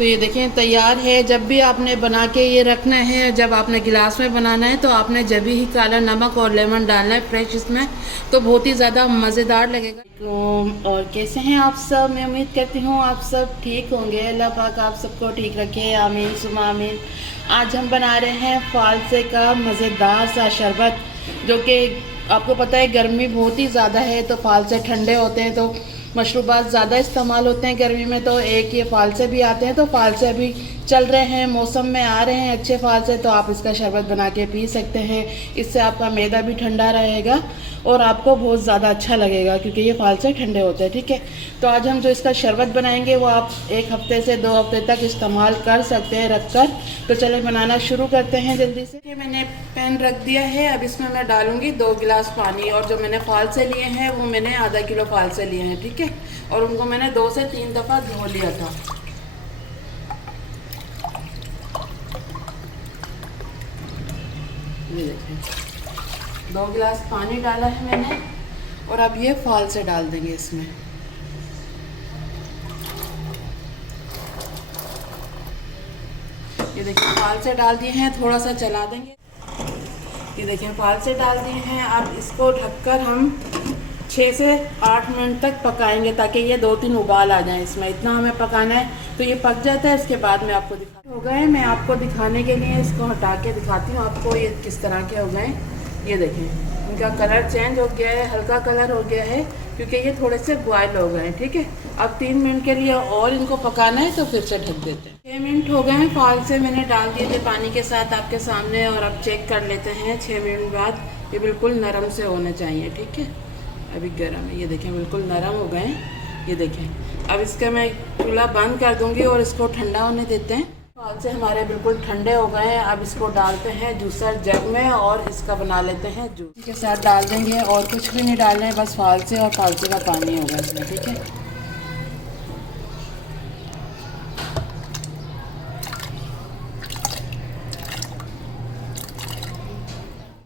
तो ये देखें तैयार है। जब भी आपने बना के ये रखना है, जब आपने गिलास में बनाना है तो आपने जब ही काला नमक और लेमन डालना है फ्रेश इसमें, तो बहुत ही ज़्यादा मज़ेदार लगेगा। तो और कैसे हैं आप सब? मैं उम्मीद करती हूँ आप सब ठीक होंगे। अल्लाह पाक आप सबको ठीक रखे, आमीन सुमा आमीन। आज हम बना रहे हैं फालसे का मज़ेदार सा शरबत, जो कि आपको पता है गर्मी बहुत ही ज़्यादा है, तो फालसे ठंडे होते हैं तो मशरूबात ज़्यादा इस्तेमाल होते हैं गर्मी में। तो एक ये फालसे भी आते हैं, तो फालसे अभी चल रहे हैं, मौसम में आ रहे हैं अच्छे फालसे, तो आप इसका शरबत बना के पी सकते हैं। इससे आपका मैदा भी ठंडा रहेगा और आपको बहुत ज़्यादा अच्छा लगेगा, क्योंकि ये फालसे ठंडे होते हैं। ठीक है, तो आज हम जो इसका शरबत बनाएंगे वो आप 1 हफ्ते से 2 हफ्ते तक इस्तेमाल कर सकते हैं रख कर। तो चले बनाना शुरू करते हैं जल्दी से। ये मैंने पैन रख दिया है, अब इसमें मैं डालूंगी 2 गिलास पानी। और जो मैंने फालसे लिए हैं वो मैंने आधा किलो फालसे लिए हैं। ठीक है, और उनको मैंने 2 से 3 दफ़ा धो लिया था। ये देखिए 2 गिलास पानी डाला है मैंने, और अब ये फालसे डाल देंगे इसमें। ये देखिए फालसे डाल दिए हैं, थोड़ा सा चला देंगे। ये देखिए फालसे डाल दिए हैं, अब इसको ढककर हम 6 से 8 मिनट तक पकाएंगे, ताकि ये 2-3 उबाल आ जाए इसमें। इतना हमें पकाना है, तो ये पक जाता है। इसके बाद मैं आपको दिखा हो गए, मैं आपको दिखाने के लिए इसको हटा के दिखाती हूँ आपको ये किस तरह के हो गए। ये देखें इनका कलर चेंज हो गया है, हल्का कलर हो गया है, क्योंकि ये थोड़े से बॉयल हो गए हैं। ठीक है, अब 3 मिनट के लिए और इनको पकाना है, तो फिर से ढक देते हैं। 6 मिनट हो गए हैं, फालसे मैंने डाल दिए थे पानी के साथ आपके सामने, और अब चेक कर लेते हैं 6 मिनट बाद। ये बिल्कुल नरम से होने चाहिए। ठीक है, अभी गर्म है, ये देखें बिल्कुल नरम हो गए हैं। ये देखें अब इसका मैं चूल्हा बंद कर दूंगी और इसको ठंडा होने देते हैं। फालसे हमारे बिल्कुल ठंडे हो गए हैं, अब इसको डालते हैं जूसर जग में और इसका बना लेते हैं जूस के साथ डाल देंगे। और कुछ भी नहीं डालना है, बस फालसे और फालसे का पानी होगा इसमें। ठीक है,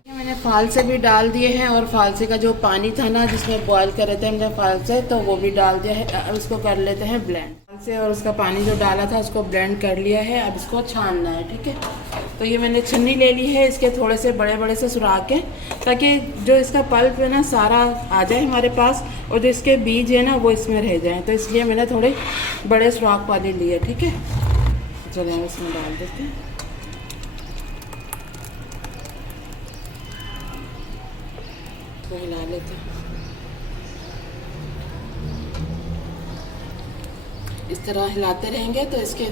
मैंने फालसे भी डाल दिए हैं, और फालसे का जो पानी था ना जिसमें बॉईल कर रहे थे हमने फालसे, तो वो भी डाल दिया है। अब इसको कर लेते हैं ब्लेंड। फालसे और उसका पानी जो डाला था उसको ब्लेंड कर लिया है, अब इसको छानना है। ठीक है, तो ये मैंने छन्नी ले ली है, इसके थोड़े से बड़े बड़े से सुराख हैं, ताकि जो इसका पल्प है ना सारा आ जाए हमारे पास, और जो इसके बीज है ना वो इसमें रह जाए, तो इसलिए मैंने थोड़े बड़े सुराख वाले लिए। ठीक है, चलिए इसमें डाल देते हैं। इसको हिला लेते हैं, इस तरह हिलाते रहेंगे तो इसके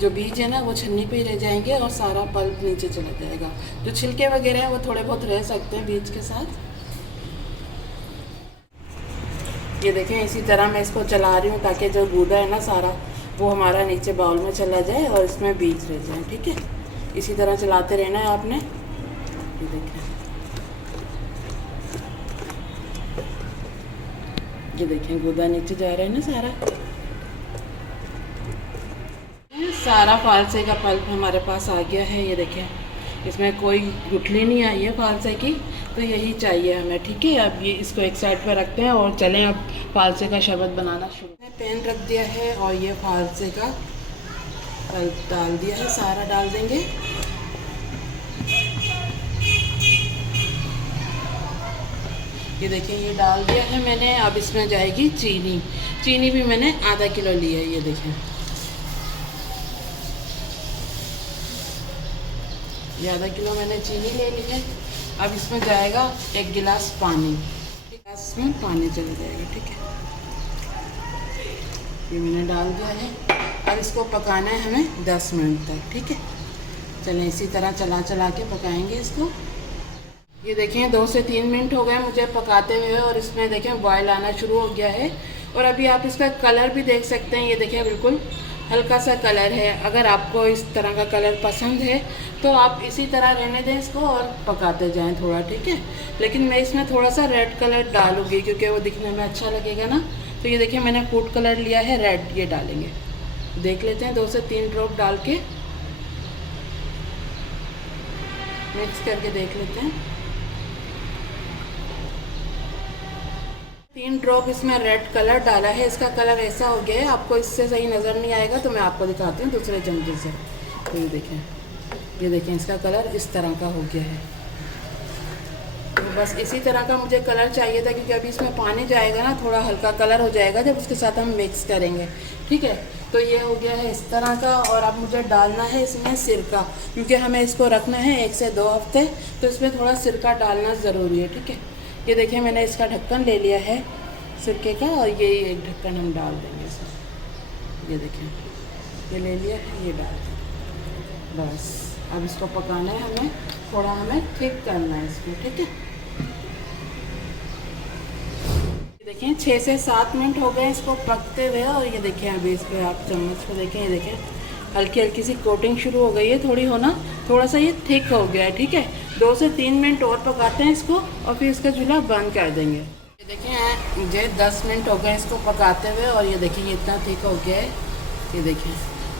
जो बीज है ना वो छन्नी पे ही रह जाएंगे और सारा पल्प नीचे चला जाएगा। जो छिलके वगैरह हैं वो थोड़े बहुत रह सकते हैं बीज के साथ। ये देखें इसी तरह मैं इसको चला रही हूँ, ताकि जो गूदा है ना सारा वो हमारा नीचे बाउल में चला जाए और इसमें बीज रह जाए। ठीक है, इसी तरह चलाते रहना है आपने। ये देखें, ये देखें गूदा नीचे जा रहा है ना सारा फालसे का पल्प हमारे पास आ गया है। ये देखें इसमें कोई गुठली नहीं आई है फालसे की, तो यही चाहिए हमें। ठीक है, अब ये इसको एक साइड पर रखते हैं और चलें अब फालसे का शरबत बनाना शुरू। मैंने पैन रख दिया है और ये फालसे का पल्प डाल दिया है, सारा डाल देंगे। ये देखिए ये डाल दिया है मैंने। अब इसमें जाएगी चीनी। चीनी भी मैंने आधा किलो ली है। ये देखें ये आधा किलो मैंने चीनी ले ली है। अब इसमें जाएगा 1 गिलास पानी, 1 गिलास में पानी चला जाएगा। ठीक है, ये मैंने डाल दिया है। अब इसको पकाना है हमें 10 मिनट तक। ठीक है, चलें इसी तरह चला चला के पकाएंगे इसको। ये देखें 2 से 3 मिनट हो गए मुझे पकाते हुए, और इसमें देखें बॉयल आना शुरू हो गया है। और अभी आप इसका कलर भी देख सकते हैं। ये देखें बिल्कुल हल्का सा कलर है। अगर आपको इस तरह का कलर पसंद है तो आप इसी तरह रहने दें इसको और पकाते जाएं थोड़ा। ठीक है, लेकिन मैं इसमें थोड़ा सा रेड कलर डालूंगी, क्योंकि वो दिखने में अच्छा लगेगा ना। तो ये देखिए मैंने फूड कलर लिया है रेड, ये डालेंगे। देख लेते हैं 2 से 3 ड्रॉप डाल के मिक्स करके देख लेते हैं। 3 ड्रॉप इसमें रेड कलर डाला है, इसका कलर ऐसा हो गया है, आपको इससे सही नज़र नहीं आएगा तो मैं आपको दिखाती हूँ दूसरे चमचे से। तो ये देखें इसका कलर इस तरह का हो गया है। तो बस इसी तरह का मुझे कलर चाहिए था, क्योंकि अभी इसमें पानी जाएगा ना, थोड़ा हल्का कलर हो जाएगा जब उसके साथ हम मिक्स करेंगे। ठीक है, तो ये हो गया है इस तरह का। और अब मुझे डालना है इसमें सिरका, क्योंकि हमें इसको रखना है 1 से 2 हफ्ते, तो इसमें थोड़ा सिरका डालना ज़रूरी है। ठीक है, ये देखिए मैंने इसका ढक्कन ले लिया है सिरके का, और ये एक ढक्कन हम डाल देंगे इसमें। ये देखिए ये ले लिया है, ये डाल दें। बस अब इसको पकाना है, हमें ठीक करना है इसको। ठीक है, देखिए 6 से 7 मिनट हो गए इसको पकते हुए, और ये देखिए अभी इस पर आप चम्मच को देखें, ये देखें हल्की हल्की सी कोटिंग शुरू हो गई है थोड़ी होना, थोड़ा सा ये थिक हो गया है। ठीक है, 2 से 3 मिनट और पकाते हैं इसको, और फिर इसका चूल्हा बंद कर देंगे। ये देखिए मुझे 10 मिनट हो गए इसको पकाते हुए, और ये देखिए ये इतना थिक हो गया है। ये देखिए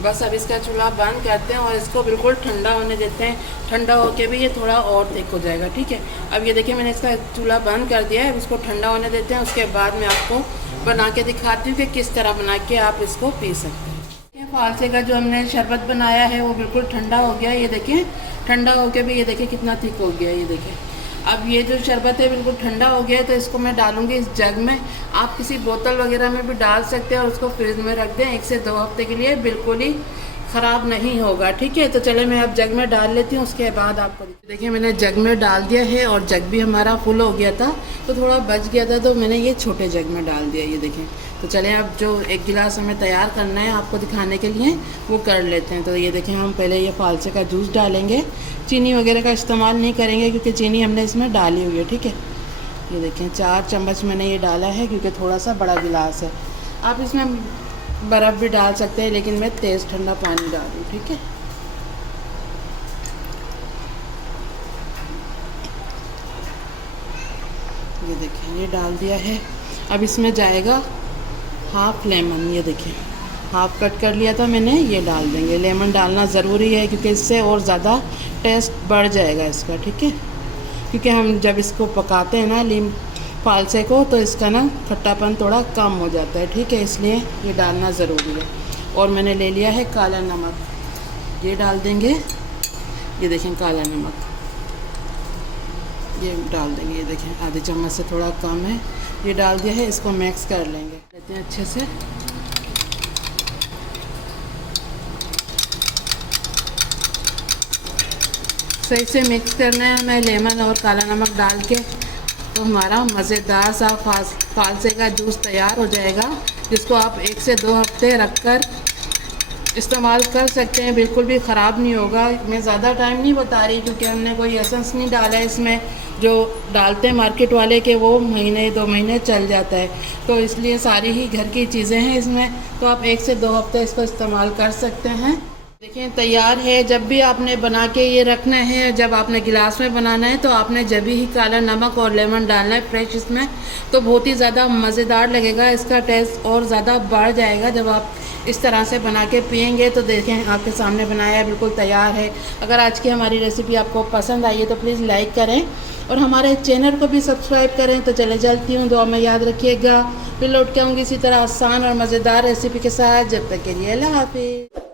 बस अब इसका चूल्हा बंद करते हैं और इसको बिल्कुल ठंडा होने देते हैं। ठंडा होके भी ये थोड़ा और थिक हो जाएगा। ठीक है, अब ये देखिए मैंने इसका चूल्हा बंद कर दिया है, अब इसको ठंडा होने देते हैं। उसके बाद मैं आपको बना के दिखाती हूँ कि किस तरह बना के आप इसको पी सकते हैं। ये फालसे का जो हमने शरबत बनाया है वो बिल्कुल ठंडा हो गया है। ये देखिए ठंडा होके भी ये देखिए कितना थिक हो गया है। ये देखिए अब ये जो शरबत है बिल्कुल ठंडा हो गया है, तो इसको मैं डालूंगी इस जग में। आप किसी बोतल वगैरह में भी डाल सकते हैं और उसको फ्रिज में रख दें 1 से 2 हफ्ते के लिए, बिल्कुल ही ख़राब नहीं होगा। ठीक है, तो चले मैं अब जग में डाल लेती हूँ, उसके बाद आपको देखिए मैंने जग में डाल दिया है, और जग भी हमारा फुल हो गया था, तो थोड़ा बच गया था, तो मैंने ये छोटे जग में डाल दिया। ये देखें, तो चले अब जो 1 गिलास हमें तैयार करना है आपको दिखाने के लिए वो कर लेते हैं। तो ये देखें हम पहले ये फालसे का जूस डालेंगे, चीनी वगैरह का इस्तेमाल नहीं करेंगे क्योंकि चीनी हमने इसमें डाली हुई है। ठीक है, ये देखें 4 चम्मच मैंने ये डाला है, क्योंकि थोड़ा सा बड़ा गिलास है। आप इसमें बर्फ़ भी डाल सकते हैं, लेकिन मैं तेज़ ठंडा पानी डाल दूँ। ठीक है, ये देखिए ये डाल दिया है। अब इसमें जाएगा हाफ लेमन, ये देखिए हाफ कट कर लिया था मैंने, ये डाल देंगे। लेमन डालना ज़रूरी है क्योंकि इससे और ज़्यादा टेस्ट बढ़ जाएगा इसका। ठीक है, क्योंकि हम जब इसको पकाते हैं ना फालसे को, तो इसका ना खट्टापन थोड़ा कम हो जाता है। ठीक है, इसलिए ये डालना ज़रूरी है। और मैंने ले लिया है काला नमक, ये डाल देंगे। ये देखें काला नमक ये डाल देंगे। ये देखें आधे चम्मच से थोड़ा कम है, ये डाल दिया है। इसको मिक्स कर लेंगे, लेते हैं अच्छे से। सही से मिक्स करना है हमें लेमन और काला नमक डाल के, तो हमारा मज़ेदार सा फालसे का जूस तैयार हो जाएगा, जिसको आप 1 से 2 हफ्ते रखकर इस्तेमाल कर सकते हैं, बिल्कुल भी ख़राब नहीं होगा। मैं ज़्यादा टाइम नहीं बता रही क्योंकि हमने कोई एसेंस नहीं डाला है इसमें, जो डालते हैं मार्केट वाले के वो महीने 2 महीने चल जाता है, तो इसलिए सारी ही घर की चीज़ें हैं इसमें, तो आप 1 से 2 हफ्ते इसको इस्तेमाल कर सकते हैं। देखिए तैयार है। जब भी आपने बना के ये रखना है, जब आपने गिलास में बनाना है, तो आपने जब ही काला नमक और लेमन डालना है फ्रेश इसमें, तो बहुत ही ज़्यादा मज़ेदार लगेगा, इसका टेस्ट और ज़्यादा बढ़ जाएगा जब आप इस तरह से बना के पियेंगे। तो देखें आपके सामने बनाया है, बिल्कुल तैयार है। अगर आज की हमारी रेसिपी आपको पसंद आई है तो प्लीज़ लाइक करें और हमारे चैनल को भी सब्सक्राइब करें। तो चले चलती हूँ, दुआ में याद रखिएगा। फिर लौट के आऊँगी इसी तरह आसान और मज़ेदार रेसिपी के साथ। जब तक के लिए अल्लाह हाफिज़।